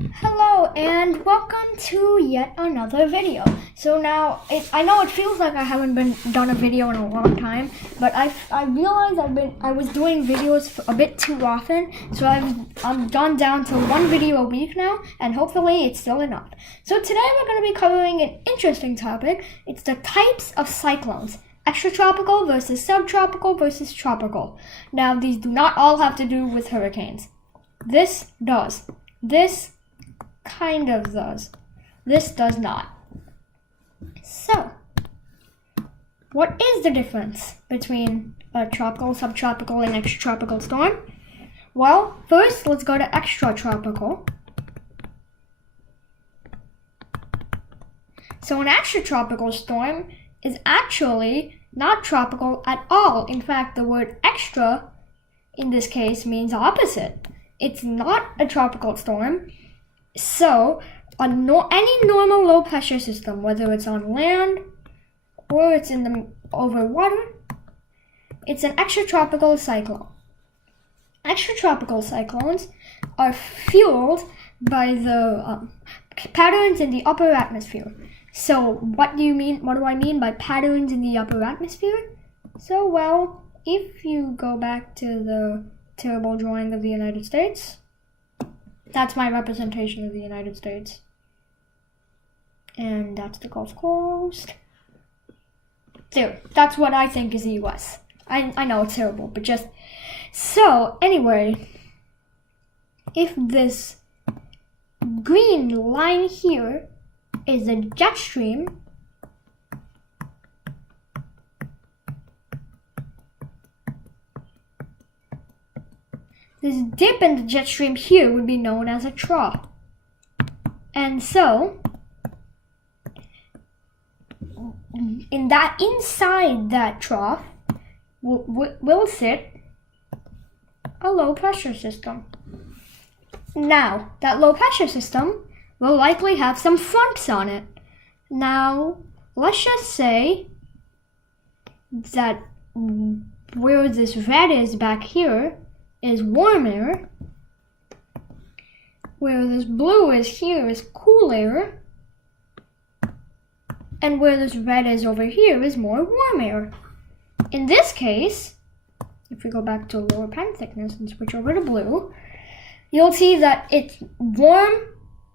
Hello and welcome to yet another video. So now, I know it feels like I haven't done a video in a long time, but I realized I was doing videos a bit too often, so I've gone down to one video a week now, and hopefully it's still enough. So today we're going to be covering an interesting topic. It's the types of cyclones. Extratropical versus subtropical versus tropical. Now these do not all have to do with hurricanes. This does. This kind of does. This does not. So, what is the difference between a tropical, subtropical, and extratropical storm? Well, first let's go to extratropical. So an extratropical storm is actually not tropical at all. In fact, the word extra in this case means opposite. It's not a tropical storm. So, any normal low pressure system, whether it's on land or it's over water, it's an extratropical cyclone. Extratropical cyclones are fueled by the patterns in the upper atmosphere. So, what do I mean by patterns in the upper atmosphere? So, well, if you go back to the terrible drawing of the United States, that's my representation of the United States. And that's the Gulf Coast. There, that's what I think is the US. I know it's terrible, but just... So, anyway, if this green line here is a jet stream, this dip in the jet stream here would be known as a trough. And so, inside that trough will sit a low pressure system. Now, that low pressure system will likely have some fronts on it. Now, let's just say that where this red is back here is warm air, where this blue is here is cool air, and where this red is over here is more warm air. In this case, if we go back to lower pen thickness and switch over to blue, you'll see that it's warm,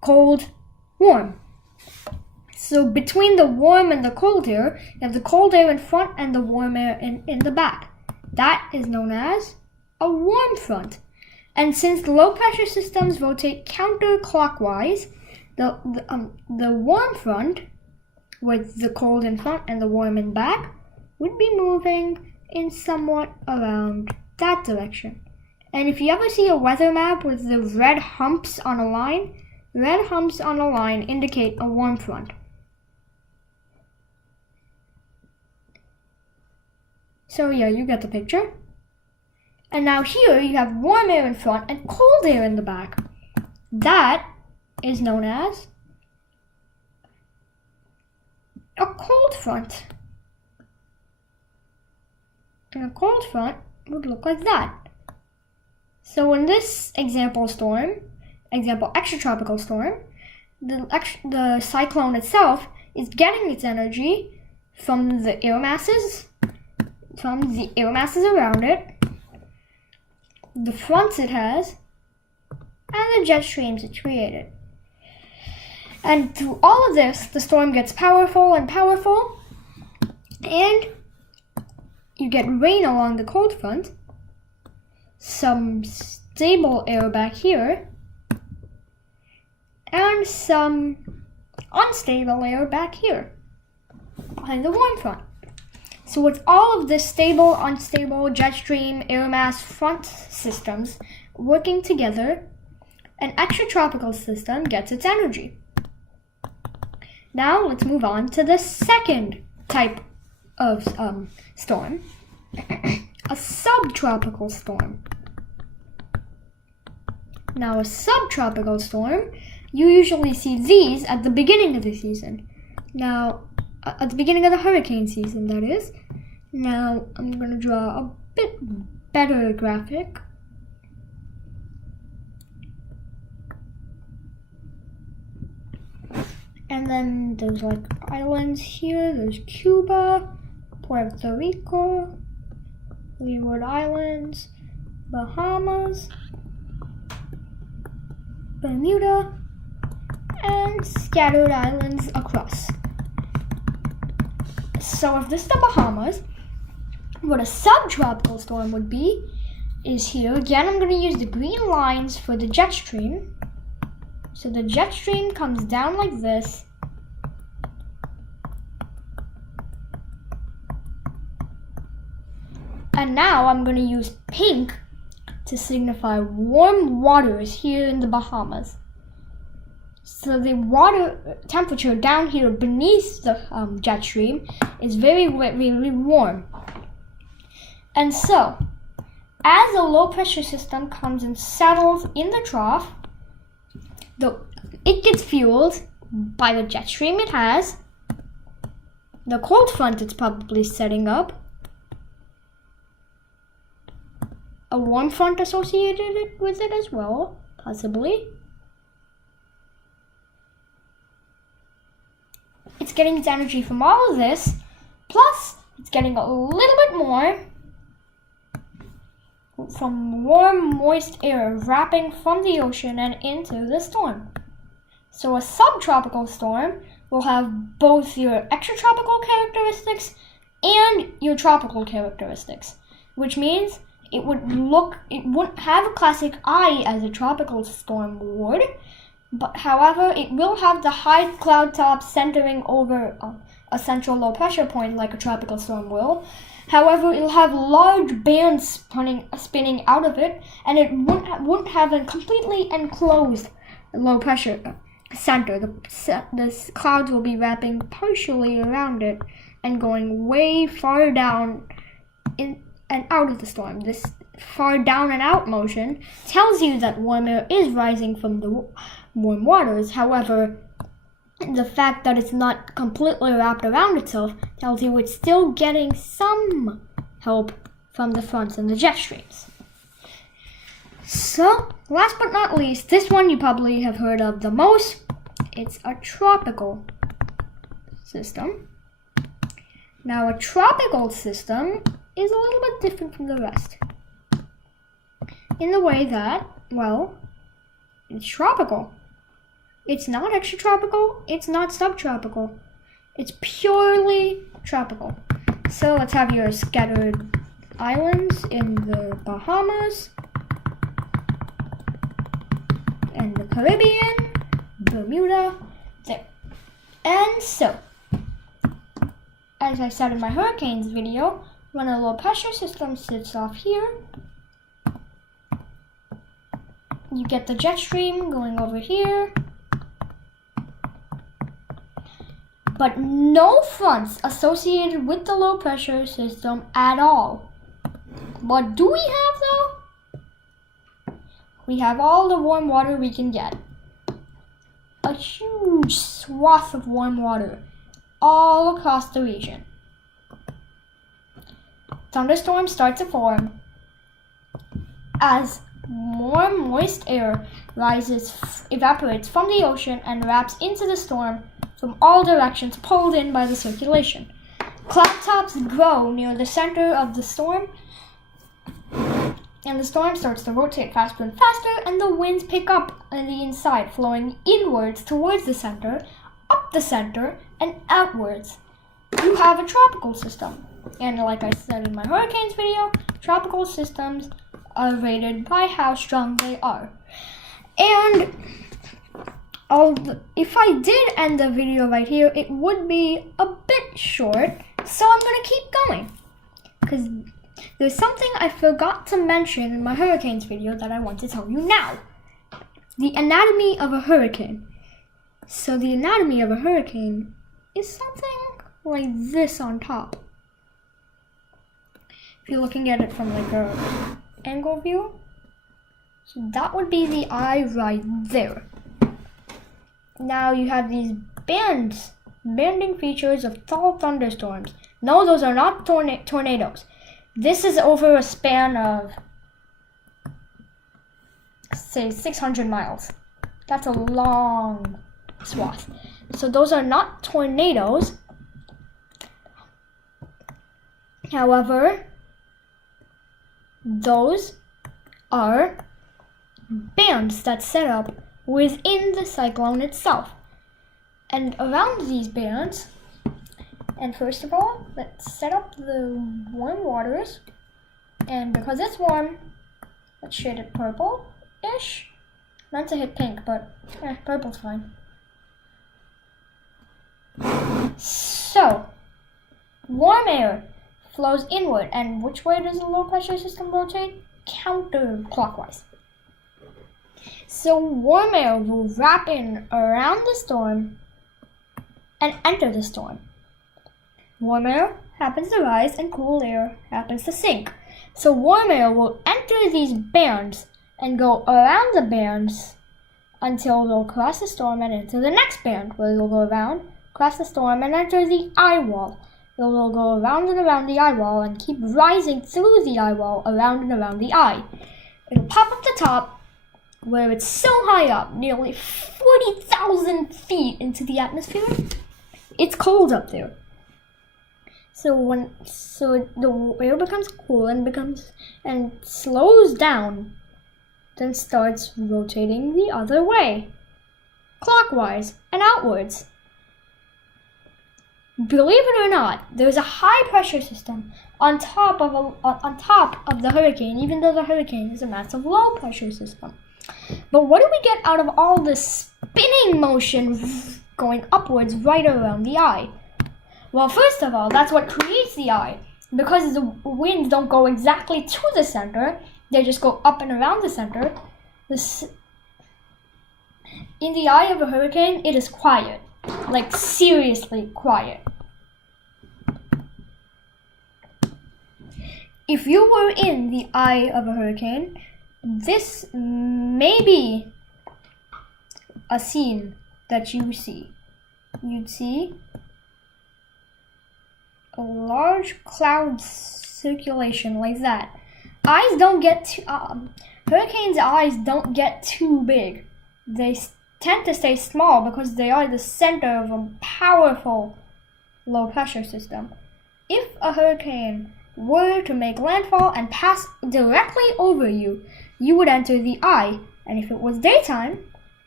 cold, warm. So between the warm and the cold air, you have the cold air in front and the warm air in the back. That is known as a warm front. And since the low pressure systems rotate counterclockwise, the warm front, with the cold in front and the warm in back, would be moving in somewhat around that direction. And if you ever see a weather map with the red humps on a line indicate a warm front. So yeah, you get the picture. And now here you have warm air in front and cold air in the back. That is known as a cold front. And a cold front would look like that. So in this example extratropical storm, the cyclone itself is getting its energy from the air masses around it, the fronts it has, and the jet streams it created. And through all of this, the storm gets powerful and powerful, and you get rain along the cold front, some stable air back here, and some unstable air back here behind the warm front. So with all of the stable, unstable, jet stream, air mass front systems working together, an extratropical system gets its energy. Now let's move on to the second type of storm, a subtropical storm. Now a subtropical storm, you usually see these at the beginning of the season. Now, at the beginning of the hurricane season, that is. Now, I'm going to draw a bit better graphic. And then there's like islands here. There's Cuba, Puerto Rico, Leeward Islands, Bahamas, Bermuda, and scattered islands across. So if this is the Bahamas, what a subtropical storm would be is here. Again, I'm going to use the green lines for the jet stream. So the jet stream comes down like this. And now I'm going to use pink to signify warm waters here in the Bahamas. So the water temperature down here beneath the jet stream is very warm. And so, as a low pressure system comes and settles in the trough, it gets fueled by the jet stream it has, the cold front it's probably setting up, a warm front associated with it as well, possibly. It's getting its energy from all of this, plus it's getting a little bit more from warm, moist air wrapping from the ocean and into the storm. So a subtropical storm will have both your extratropical characteristics and your tropical characteristics, which means it wouldn't have a classic eye as a tropical storm would, but however, it will have the high cloud top centering over a central low pressure point like a tropical storm will. However, it'll have large bands spinning out of it, and it wouldn't have a completely enclosed low pressure center. The clouds will be wrapping partially around it and going way far down in and out of the storm. This far down and out motion tells you that warm air is rising from the warm waters. However, the fact that it's not completely wrapped around itself tells you it's still getting some help from the fronts and the jet streams. So, last but not least, this one you probably have heard of the most. It's a tropical system. Now, a tropical system is a little bit different from the rest, in the way that, well, it's tropical. It's not extratropical, it's not subtropical. It's purely tropical. So let's have your scattered islands in the Bahamas and the Caribbean, Bermuda, there. And so, as I said in my hurricanes video, when a low pressure system sits off here, you get the jet stream going over here, but no fronts associated with the low pressure system at all. What do we have though? We have all the warm water we can get. A huge swath of warm water all across the region. Thunderstorms start to form as more moist air evaporates from the ocean and wraps into the storm from all directions, pulled in by the circulation. Cloud tops grow near the center of the storm, and the storm starts to rotate faster and faster, and the winds pick up on the inside, flowing inwards towards the center, up the center, and outwards. You have a tropical system. And like I said in my hurricanes video, tropical systems are rated by how strong they are. And if I did end the video right here, it would be a bit short, so I'm going to keep going. Because there's something I forgot to mention in my hurricanes video that I want to tell you now. The anatomy of a hurricane. So the anatomy of a hurricane is something like this on top. If you're looking at it from like a angle view, so that would be the eye right there. Now you have these banding features of tall thunderstorms. No, those are not tornadoes. This is over a span of, say, 600 miles. That's a long swath. So those are not tornadoes. However, those are bands that set up within the cyclone itself. And around these bands, and first of all, let's set up the warm waters. And because it's warm, let's shade it purple-ish. Not to hit pink, but purple's fine. So, warm air flows inward, and which way does the low pressure system rotate? Counterclockwise. So warm air will wrap in around the storm and enter the storm. Warm air happens to rise and cool air happens to sink. So warm air will enter these bands and go around the bands until they'll cross the storm and enter the next band, where they'll go around, cross the storm, and enter the eye wall. They'll go around and around the eye wall and keep rising through the eye wall, around and around the eye. It'll pop up the top, where it's so high up, nearly 40,000 feet into the atmosphere. It's cold up there. So the air becomes cool and slows down, then starts rotating the other way, clockwise and outwards. Believe it or not, there's a high pressure system on top of the hurricane, even though the hurricane is a massive low pressure system. But what do we get out of all this spinning motion going upwards right around the eye? Well, first of all, that's what creates the eye. Because the winds don't go exactly to the center, they just go up and around the center. In the eye of a hurricane, it is quiet. Like, seriously quiet. If you were in the eye of a hurricane, this may be a scene that you see. You'd see a large cloud circulation like that. Hurricanes' eyes don't get too big. They tend to stay small because they are the center of a powerful low pressure system. If a hurricane were to make landfall and pass directly over you, you would enter the eye, and if it was daytime,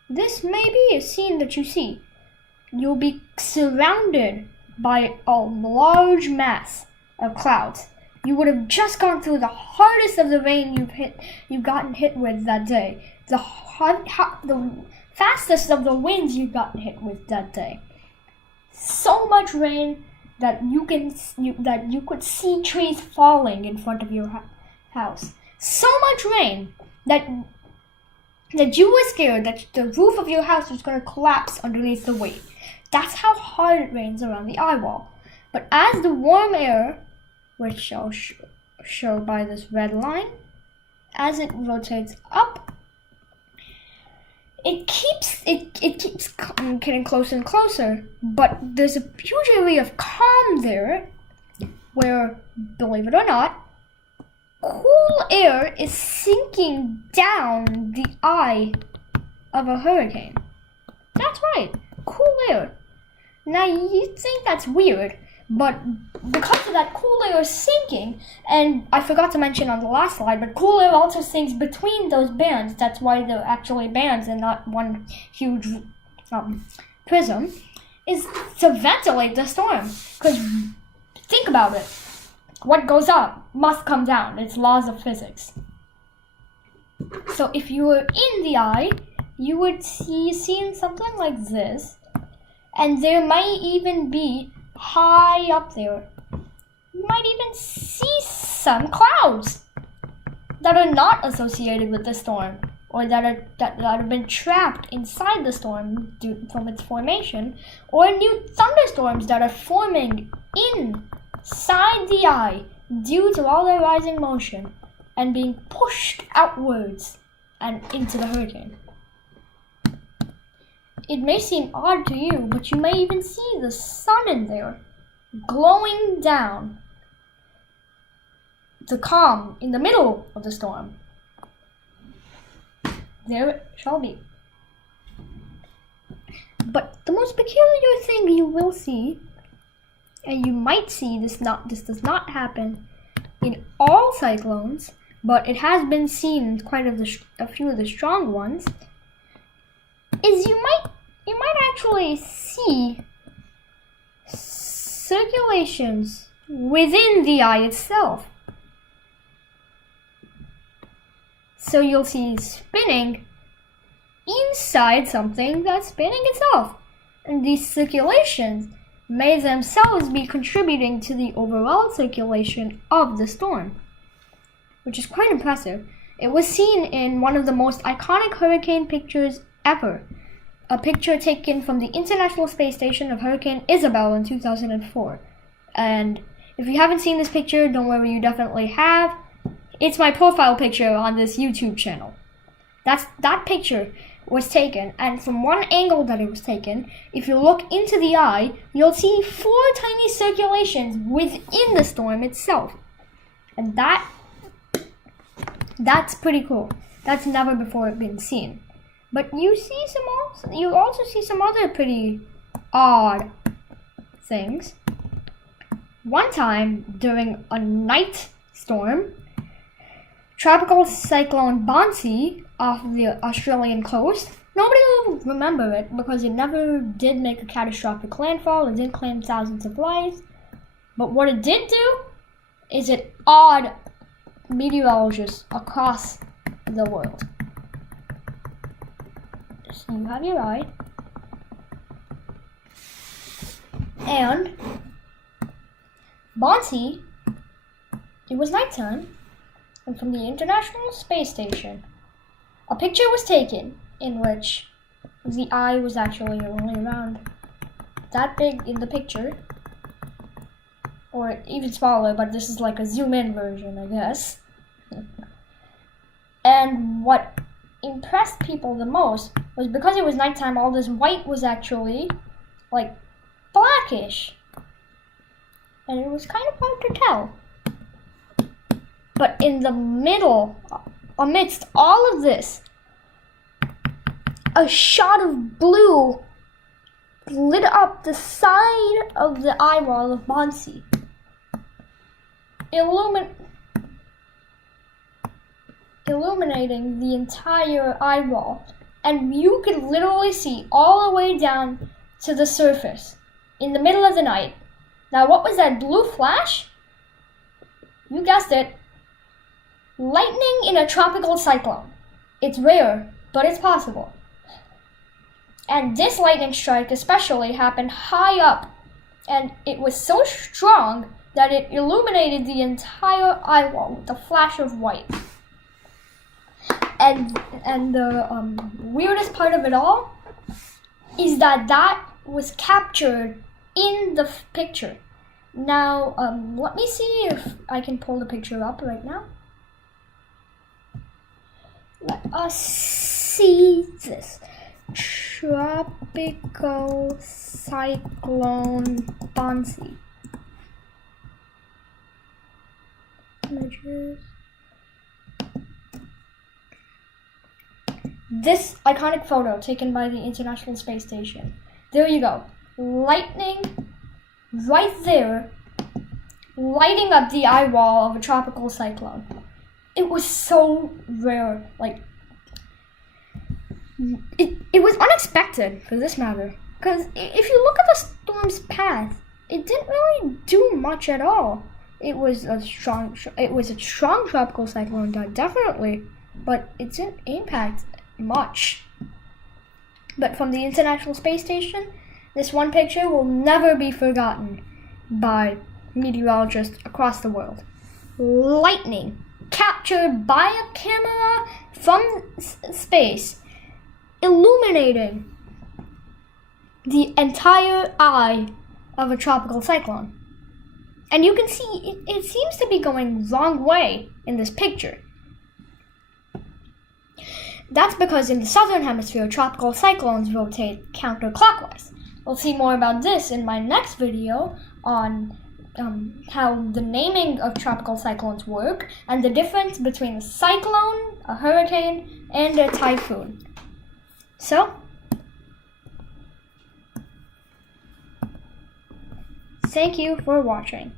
this may be a scene that you see. You'll be surrounded by a large mass of clouds. You would have just gone through the hardest of the rain you've gotten hit with that day. The fastest of the winds you've gotten hit with that day. So much rain that you could see trees falling in front of your house. So much rain that you were scared that the roof of your house was going to collapse underneath the weight. That's how hard it rains around the eye wall. But as the warm air, which I'll show by this red line, as it rotates up, it keeps getting closer and closer. But there's a huge area of calm there, where, believe it or not, cool air is sinking down the eye of a hurricane. That's right, cool air. Now, you think that's weird, but because of that cool air sinking, and I forgot to mention on the last slide, but cool air also sinks between those bands. That's why they're actually bands and not one huge prism, is to ventilate the storm. Because think about it. What goes up must come down. It's laws of physics. So if you were in the eye, you would see something like this. And there might even be, high up there, you might even see some clouds that are not associated with the storm, or that have been trapped inside the storm from its formation, or new thunderstorms that are forming inside the eye due to all their rising motion and being pushed outwards and into the hurricane. It may seem odd to you, but you may even see the sun in there, glowing down the calm in the middle of the storm. There it shall be. But the most peculiar thing you will see, and you might see this does not happen in all cyclones, but it has been seen in quite a few of the strong ones, is you might actually see circulations within the eye itself. So you'll see spinning inside something that's spinning itself. And these circulations may themselves be contributing to the overall circulation of the storm, which is quite impressive. It was seen in one of the most iconic hurricane pictures ever, a picture taken from the International Space Station of Hurricane Isabel in 2004. And if you haven't seen this picture, don't worry, you definitely have. It's my profile picture on this YouTube channel. That picture was taken, and from one angle that it was taken, if you look into the eye, you'll see 4 tiny circulations within the storm itself. And that's pretty cool. That's never before been seen. But you also see some other pretty odd things. One time during a night storm, Tropical Cyclone Bonsi off the Australian coast. Nobody will remember it because it never did make a catastrophic landfall. It didn't claim thousands of lives. But what it did do is it awed meteorologists across the world. So you have your eye. And Bonsi, it was nighttime. And from the International Space Station, a picture was taken in which the eye was actually only around that big in the picture, or even smaller, but this is like a zoom-in version, I guess. And what impressed people the most was because it was nighttime, all this white was actually like blackish, and it was kind of hard to tell. But in the middle, amidst all of this, a shot of blue lit up the side of the eyeball of Bonsi, illuminating the entire eyeball. And you could literally see all the way down to the surface in the middle of the night. Now, what was that blue flash? You guessed it. Lightning in a tropical cyclone. It's rare, but it's possible. And this lightning strike especially happened high up, and it was so strong that it illuminated the entire eyeball with a flash of white. And the weirdest part of it all is that was captured in the picture. Now, let me see if I can pull the picture up right now. Let us see this. Tropical Cyclone Bonsi. Images. This iconic photo taken by the International Space Station. There you go. Lightning right there, lighting up the eye wall of a tropical cyclone. It was so rare, like, it was unexpected for this matter, because if you look at the storm's path, it didn't really do much at all. It was a strong tropical cyclone, definitely, but it didn't impact much. But from the International Space Station, this one picture will never be forgotten by meteorologists across the world. Lightning captured by a camera from space, illuminating the entire eye of a tropical cyclone. And you can see it seems to be going the wrong way in this picture. That's because in the southern hemisphere, tropical cyclones rotate counterclockwise. We'll see more about this in my next video on how the naming of tropical cyclones work and the difference between a cyclone, a hurricane, and a typhoon. So, Thank you for watching.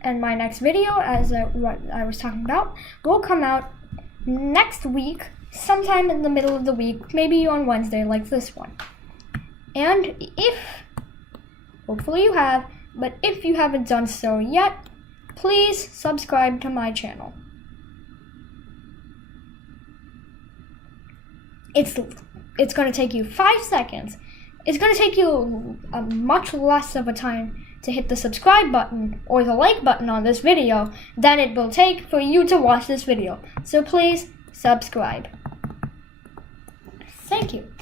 And my next video, as what I was talking about, will come out next week, sometime in the middle of the week, maybe on Wednesday, like this one. And hopefully you have, but if you haven't done so yet, please subscribe to my channel. It's going to take you 5 seconds. It's going to take you a much less of a time to hit the subscribe button or the like button on this video than it will take for you to watch this video. So please subscribe. Thank you.